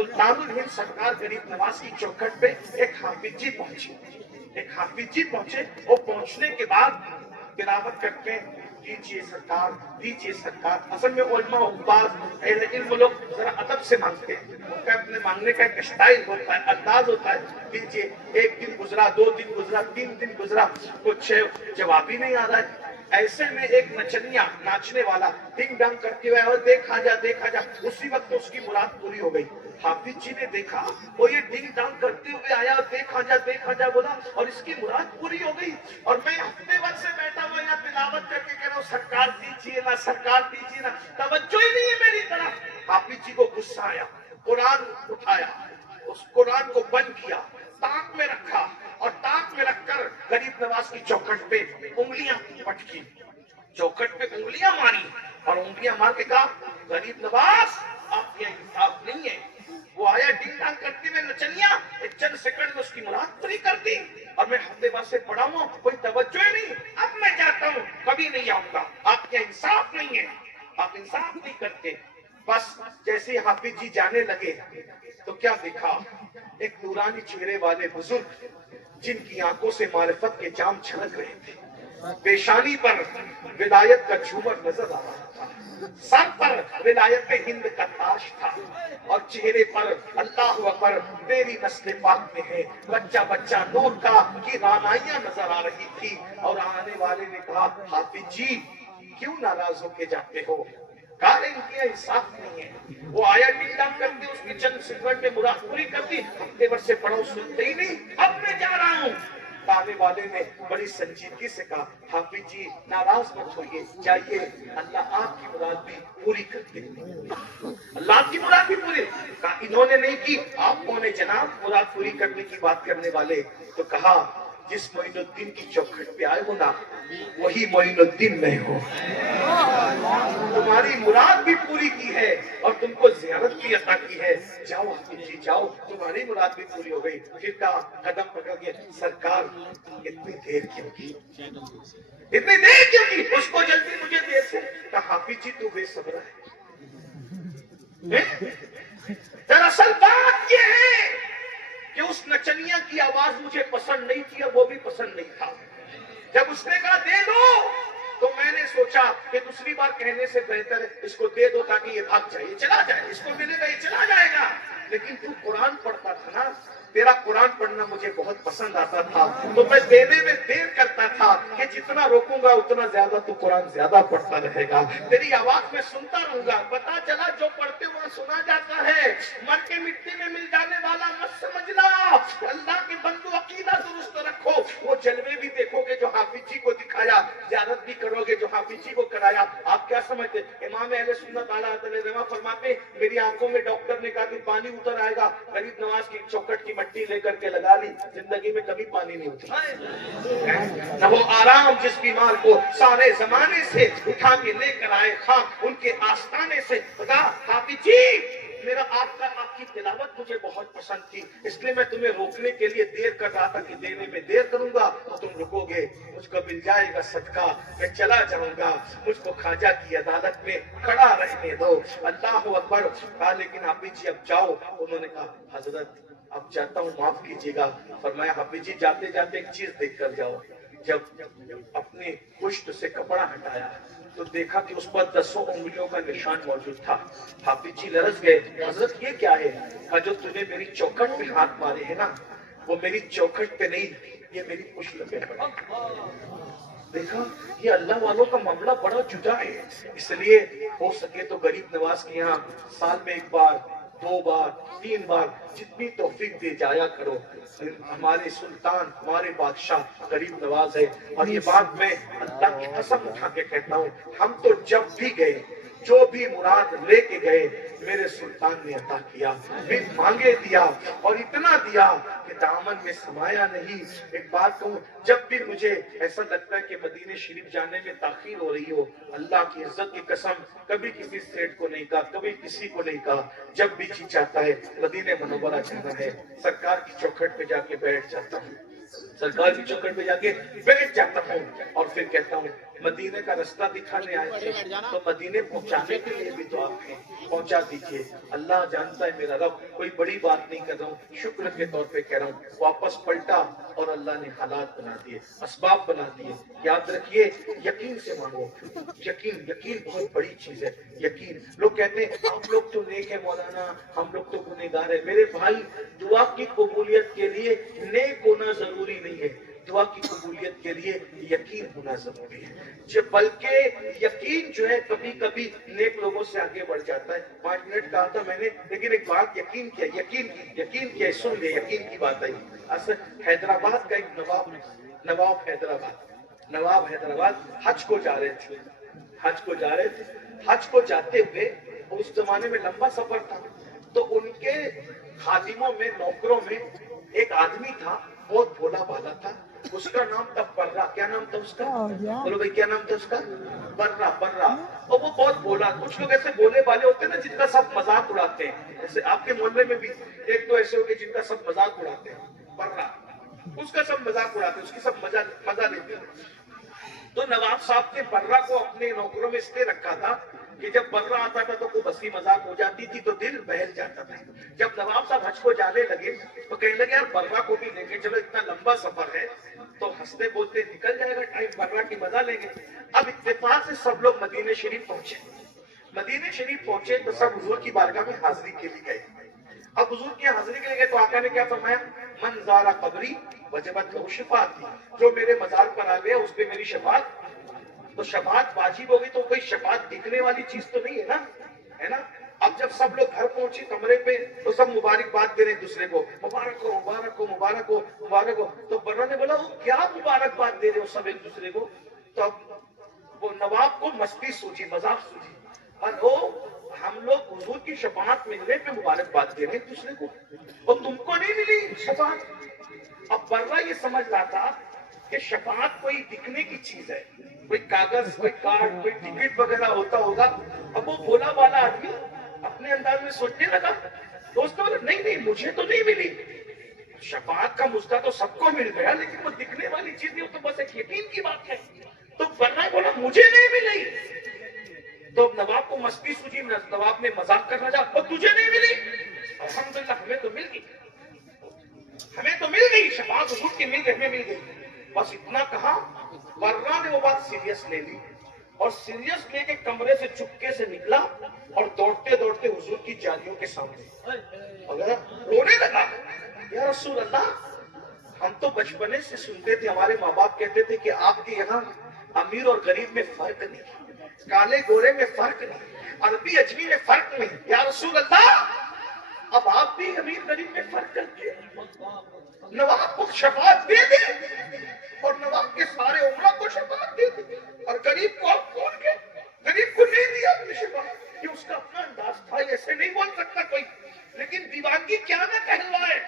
सुल्तानुल हिंद सरकार गरीब नवाज की चौखट पे एक हाफिज जी पहुंचे। वो पहुंचने के बाद तिलावत करके दीजिए सरकार। असल में उलमा उब्बास अहले इल्म लोग जरा अदब से मांगते हैं, उनका अपने मांगने का एक स्टाइल होता है, अंदाज होता है। दीजिए, एक दिन गुजरा, 2 दिन गुजरा, 3 दिन गुजरा, कुछ जवाब ही नहीं आ रहा है। ऐसे में एक नचनिया, नाचने वाला डिंग डांग करते हुए और देखा जा, उसी वक्त उसकी मुराद पूरी हो गई। हाफिज जी ने देखा वो ये डिंग डांग करते हुए आया, देखा जा बोला और इसकी मुराद पूरी हो गई। और मैं हफ्ते भर से बैठा हुआ यहाँ तिलावत करके कह रहा हूँ सरकार दीजिए ना, तवज्जो ही नहीं है मेरी तरफ। हाफिज जी को गुस्सा आया, कुरान उठाया, उस कुरान को बंद किया, ताक में रखा और ताक में रखकर गरीब नवाज की चौखट पे उंगलियां पटकी, चौखट पे उंगलियां मारी और उंगलियां मार के कहा, गरीब नवाज आपके इंसाफ नहीं है। वो आया डिंग डांग करते हुए नचनिया, एक चंद सेकंड में उसकी मुराद पूरी कर दी। और मैं हफ्ते भर से पढ़ा हूं, कोई तवज्जो ही नहीं। अब मैं जाता हूं, कभी नहीं आऊंगा। आपके इंसाफ नहीं है, आप इंसाफ नहीं करते। बस जैसे हाफिज जी जाने लगे तो क्या देखा, एक नूरानी चेहरे वाले बुजुर्ग जिनकी आंखों से मारिफत के जाम छलक रहे थे, पेशानी पर विलायत का झूमर नजर आ रहा था, सर पर विलायत हिंद का ताज था और चेहरे पर अल्लाह अकबर तेरी नस्ल पाक में है, बच्चा नूर का की रानाइयां नजर आ रही थी। और आने वाले ने कहा, हाफिज जी क्यों नाराज होके जाते हो? कहा इनकी इंसाफ नहीं है। वो आया टीकाम करते, उसकी चंद सेकंड में मुराद पूरी कर दी। हफ्ते भर से पढ़ो, सुनते ही नहीं। अब मैं जा रहा हूँ। आने वाले ने बड़ी संजीदगी से कहा, हाफिज जी नाराज मत होइए, जाइए, अल्लाह आपकी मुराद भी पूरी कर दे। अल्लाह आपकी मुराद भी पूरी। कहा इन्होंने नहीं की, आप कौन है जनाब मुराद पूरी करने की बात करने वाले? तो कहा जिस मोइनुद्दीन की चौखट पे आए हो ना, वही मोइनुद्दीन मैं हूँ। तुम्हारी मुराद भी पूरी की है और तुमको ज़ियारत भी अता की है। जाओ हाफिज जी जाओ, तुम्हारी मुराद भी पूरी हो गई। फिर कहा कदम पकड़ के, सरकार इतनी देर क्यों की? उसको जल्दी मुझे देर से। कहा हाफिज जी तू बेसब्र है। दरअसल बात ये है कि उस नचनिया की आवाज मुझे पसंद नहीं थी और वो भी पसंद नहीं था। जब उसने कहा दे दो तो मैंने सोचा कि दूसरी बार कहने से बेहतर है इसको दे दो ताकि ये भाग जाए, चला जाए, इसको मिलेगा ये चला जाएगा। लेकिन तू कुरान पढ़ता था ना, तेरा कुरान पढ़ना मुझे बहुत पसंद आता था, तो मैं देने में देर करता था कि जितना रोकूंगा उतना ज्यादा तू कुरान ज्यादा पढ़ता रहेगा, तेरी आवाज में सुनता रहूंगा। पता चला जो पढ़ते वहां सुना जाता है। मर के मिट्टी में मिल जाने वाला मत समझना, अल्लाह के बंदो अकीदा दुरुस्त रखो। वो जलवे भी देखोगे जो हाफिज जी को दिखाया, ज़ियारत भी करोगे जो हाफिज जी को कराया। आप क्या समझते? इमाम अहले सुन्नत आला हज़रत फरमाते, मेरी आंखों में डॉक्टर ने कहा कि पानी उतर आएगा, गरीब नवाज की चौखट की मट्टी लेकर के लगा ली, जिंदगी में कभी पानी नहीं उतरा। न वो आराम जिस बीमार को सारे जमाने से उठा के लेकर आए खाक उनके आस्थाने से। बता हाफिज जी मेरा आपकी तिलावत मुझे बहुत पसंद थी, इसलिए मैं तुम्हें रोकने के लिए देर कर रहा था कि देने में देर करूंगा तो तुम रुकोगे, मुझको मिल जाएगा सदका, मैं चला जाऊंगा, मुझको खाजा की अदालत में खड़ा रहने दो। अल्लाह अकबर। कहा लेकिन हाफिज जी अब जाओ। उन्होंने कहा हजरत अब जाता हूँ, माफ कीजिएगा। फरमाया हाफिज जी जाते जाते एक चीज देख कर जाओ। जब अपने पुष्ट से कपड़ा हटाया तो देखा कि उस पर 10 उंगलियों का निशान मौजूद था। हाफिज जी लरस गए, हजरत ये क्या है? कहा जो तूने मेरी चौखट पे हाथ मारे है ना, वो मेरी चौखट पे नहीं, ये मेरी पुष्ट पे पड़े। देखा ये अल्लाह वालों का मामला बड़ा जुदा है। इसलिए हो सके तो गरीब नवाज के यहाँ साल में 1 बार 2 बार 3 बार जितनी तौफीक दे जाया करो। हमारे सुल्तान हमारे बादशाह गरीब नवाज है। और ये बात मैं अल्लाह की कसम उठा के कहता हूँ, हम तो जब भी गए जो भी मुराद लेके गए मेरे सुल्तान ने अता किया, बिन मांगे दिया और इतना दिया कि दामन में समाया नहीं। एक बात कहूँ, जब भी मुझे ऐसा लगता है कि मदीने शरीफ जाने में ताखीर हो रही हो, अल्लाह की इज्जत की कसम कभी किसी सेठ को नहीं कहा, कभी किसी को नहीं कहा, जब भी जी चाहता है मदीने मुनव्वरा जाना है, सरकार की चौखट पे जाके बैठ जाता हूँ। सरकार की चौखट पे जाके बैठ जाता हूँ और फिर कहता हूँ मदीने का रास्ता दिखाने आए थे तो मदीने पहुंचाने के लिए भी तो आप हैं, पहुंचा दीजिए। अल्लाह जानता है मेरा रब, कोई बड़ी बात नहीं कर रहा हूँ, शुक्र के तौर पे कह रहा हूँ। वापस पलटा और अल्लाह ने हालात बना दिए, असबाब बना दिए। याद रखिए, यकीन से मांगो। यकीन, यकीन बहुत बड़ी चीज है। यकीन, लोग कहते हैं हम लोग तो नेक है मौलाना, हम लोग तो गुनहगार है। मेरे भाई, दुआ की कबूलियत के लिए नेक होना जरूरी नहीं है, दुआ की कबूलियत के लिए यकीन होना जरूरी है। जो बल्कि यकीन जो है कभी कभी नेक लोगों से आगे बढ़ जाता है। 5 मिनट कहा था मैंने, लेकिन एक बात यकीन किया, यकीन किया, सुन ले, यकीन की बात आई। असल हैदराबाद का एक नवाब हैदराबाद हज को जा रहे थे। हज को जाते हुए, उस जमाने में लंबा सफर था, तो उनके खादिमों में, नौकरों में एक आदमी था, बहुत भोला भाला था। उसका नाम था बर्रा। क्या नाम था उसका? बोलो भाई, क्या नाम था उसका? बर्रा। और वो बहुत भोला। कुछ लोग ऐसे भोले भाले होते हैं ना, जिनका सब मजाक उड़ाते हैं। जैसे आपके मोहल्ले में भी एक दो ऐसे होंगे जिनका सब मजाक उड़ाते हैं। बर्रा, उसका सब मजाक उड़ाते हैं, उसकी सब मजा लेते हैं। तो नवाब साहब ने बर्रा को अपने नौकरों में इसलिए रखा था कि जब बर्रा आता था तो कोई हंसी मजाक हो जाती थी तो दिल बहल जाता था। जब नवाब साहब हज को जाने लगे तो कहने लगे यार बर्रा को भी लेंगे, चलो इतना लंबा सफर है तो हंसते बोलते निकल जाएगा टाइम, बर्रा की मजा लेंगे। अब इत्तेफाक से सब लोग मदीने शरीफ पहुंचे तो सब हुजूर की बारगाह में हाजिरी के लिए गए। अब हुजूर की हाजिरी के लिए गए तो आका ने क्या फरमाया? मन ज़ारा कब्री वजबत लहू शफाअती, जो मेरे मजार पर आ गया उस पे मेरी शफाअत। तो शफाअत वाजिब होगी तो कोई शफाअत दिखने वाली चीज तो नहीं है ना, है ना। अब जब सब लोग घर पहुंचे कमरे पे तो सब मुबारकबाद दे रहे एक दूसरे को, मुबारक हो मुबारक हो मुबारक हो मुबारक हो। तो बर्रा ने बोला वो क्या मुबारकबाद दे रहे हो सब एक दूसरे को? तो वो नवाब को मस्ती सूझी, मजाक सूझी, और वो हम लोग हुजूर की शफाअत मिलने पे मुबारकबाद दे रहे हैं दूसरे को और तुमको नहीं मिली शफाअत। अब बर्रा ये समझ रहा था कि शफाअत कोई दिखने की चीज है, कोई कागज, कोई कार्ड, कोई टिकट वगैरह होता होगा। अब वो भोला वाला आदमी अपने अंदाज में सोचने लगा। दोस्तों बोले नहीं, मुझे तो नहीं मिली। शफाअत का मुद्दा तो सबको मिल गया, लेकिन वो दिखने वाली चीज नहीं, वो तो बस एक यकीन की बात है। तो बर्रा बोला मुझे नहीं मिली। तो नवाब को मस्ती सूझी, नवाब ने मजाक करना चाहा, और तुझे नहीं मिली? अल्हम्दुलिल्लाह हमें तो मिल गई शफाअत हुजूर की, मिल गई, हमें मिल गई। बस इतना कहा। बर्रा ने वो बात सीरियस ले ली और सीरियस लेके कमरे से चुपके से निकला और दौड़ते दौड़ते हुजूर की जालियों के सामने रोने लगा। या रसूल अल्लाह, हम तो बचपने से सुनते थे, हमारे माँ बाप कहते थे कि आपके यहाँ अमीर और गरीब में फर्क नहीं, काले गोरे में फर्क नहीं, अरबी अजमी में फर्क नहीं। या रसूल अल्लाह, अब आप भी अमीर गरीब में फर्क करके नवाब को शफाअत दे दे और नवाब के सारे उमरा को शफाअत दे दे, और गरीब को आप खोल के गरीब को नहीं दिया अपनी शफाअत। ये उसका अपना अंदाज था, ऐसे नहीं बोल सकता कोई। लेकिन दीवानगी क्या ना कहलवाए,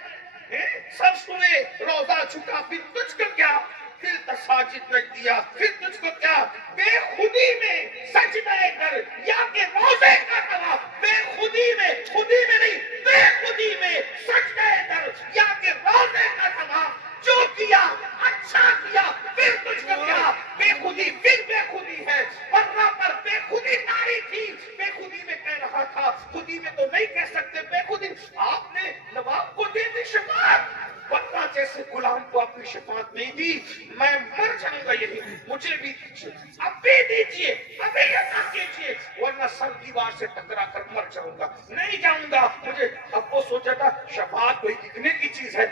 सब सुने, रोजा झुका, फिर तुझको क्या, फिर तसाजिद न दिया, फिर तुझको क्या, बेखुदी में सजदा कर या के रोजे का तवाफ, बेखुदी में, खुदी में नहीं, बेखुदी में सजदा कर या के रोजे का तवाफ, जो किया अच्छा किया, फिर तुझको क्या, बेखुदी, फिर बेखुदी है। बर्रा पर बेखुदी नारी थी, बेखुदी में कह रहा था, खुदी में तो नहीं कह सकते बेखुदी। आपने नवाब को दे दी शफाअत, बर्रा जैसे गुलाम को अपनी शफाअत नहीं दी। मैं मर जाऊंगा यही, मुझे भी दीजिए, अब भी दीजिए, अभी अता कीजिए, वरना सर दीवार से टकरा कर मर जाऊंगा, नहीं जाऊंगा। मुझे अब वो सोचा था शफाअत कोई दिखने की चीज है।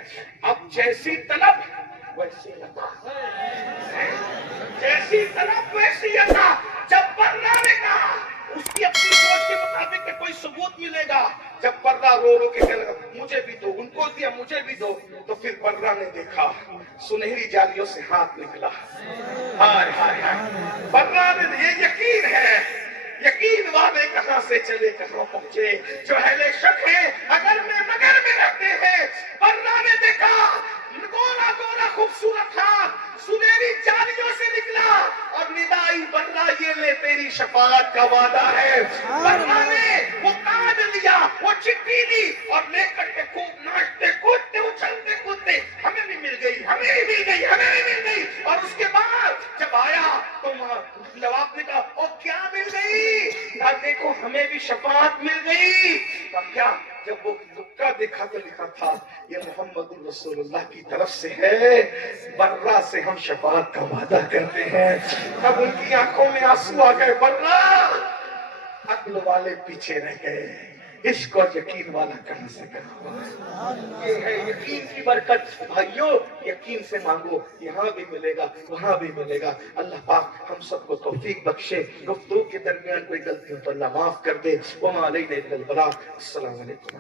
अब जैसी तलब वैसी अता, जैसी तलब वैसी अता। जब बर्रा ने कहा उसकी अपनी सोच के मुताबिक के कोई सबूत मिलेगा, जब बर्रा रो रो के कहने लगा मुझे भी दो, उनको दिया मुझे भी दो, तो फिर बर्रा ने देखा सुनहरी जालियों से हाथ निकला। हाय हाय हाय, बर्रा ने, ये यकीन है, यकीन वाले कहां से चले कहां पहुंचे, जो अहले शक है अगर में मगर में रहते हैं। बर्रा ने देखा गोरा गोरा खूबसूरत था, सुनहरी जालियों से निकला और निदाई, बर्रा ये ले तेरी शफाअत का वादा है। बर्रा ने वो कार्ड लिया, वो चिट्ठी ली और लेकर के खूब नाचते कूदते उछलते कूदते, हमें भी मिल गई, हमें भी मिल गई, جب وہ دکا دیکھا تو لکھا تھا یہ محمد رسول اللہ کی طرف سے ہے، برا سے ہم شفاعت کا وعدہ کرتے ہیں۔ اب ان کی آنکھوں میں آنسو آ گئے، برا عقل والے پیچھے رہ گئے، عشق اور یقین والا کہاں سے کرا؟ یہ ہے یقین کی برکت بھائیوں، یقین سے مانگو، یہاں بھی ملے گا وہاں بھی ملے گا۔ اللہ پاک ہم سب کو توفیق بخشے، گفتگو کے درمیان کوئی غلطی ہو تو اللہ معاف کر دے۔ وما علینا الا البلاغ۔ السلام علیکم۔